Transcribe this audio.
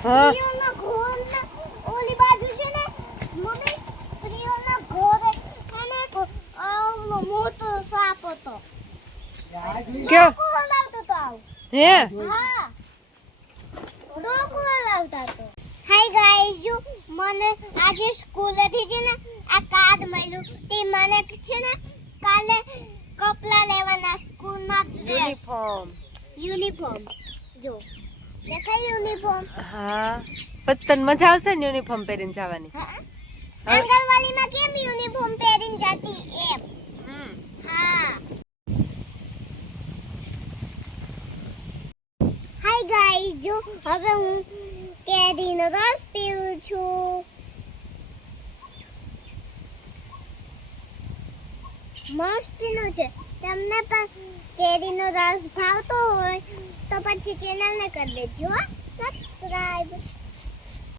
હા પ્રિયોના ઘોરના ઓલી બાજુ છે ને મમ્મી પ્રિયોના ઘોરે અને મોટો સાપ હતો ક્યાં કોણ લાવતો તો આવ હે હા કોણ લાવતા તો હાય ગાઈસ જો મને આજે સ્કૂલેથી છે ને આ કાર્ડ મળ્યું તે મને છે ને કાલે કપડા લેવાના સ્કૂલમાં ડ્રેસ યુનિફોર્મ જો દેખાય યુનિફોર્મ હા પણ તને મજા આવશે ને યુનિફોર્મ પહેરીને જવાની આંગણવાડીમાં કેમ યુનિફોર્મ પહેરીને જતી એમ હા હાય ગાઈસ જો હવે હું કેરીનો રસ પીઉં છું મસ્તીનો છે તમને પણ કેરીનો રસ ભાવતો હોય તો પછી ચેનલને કરી દેજો સબસ્ક્રાઇબ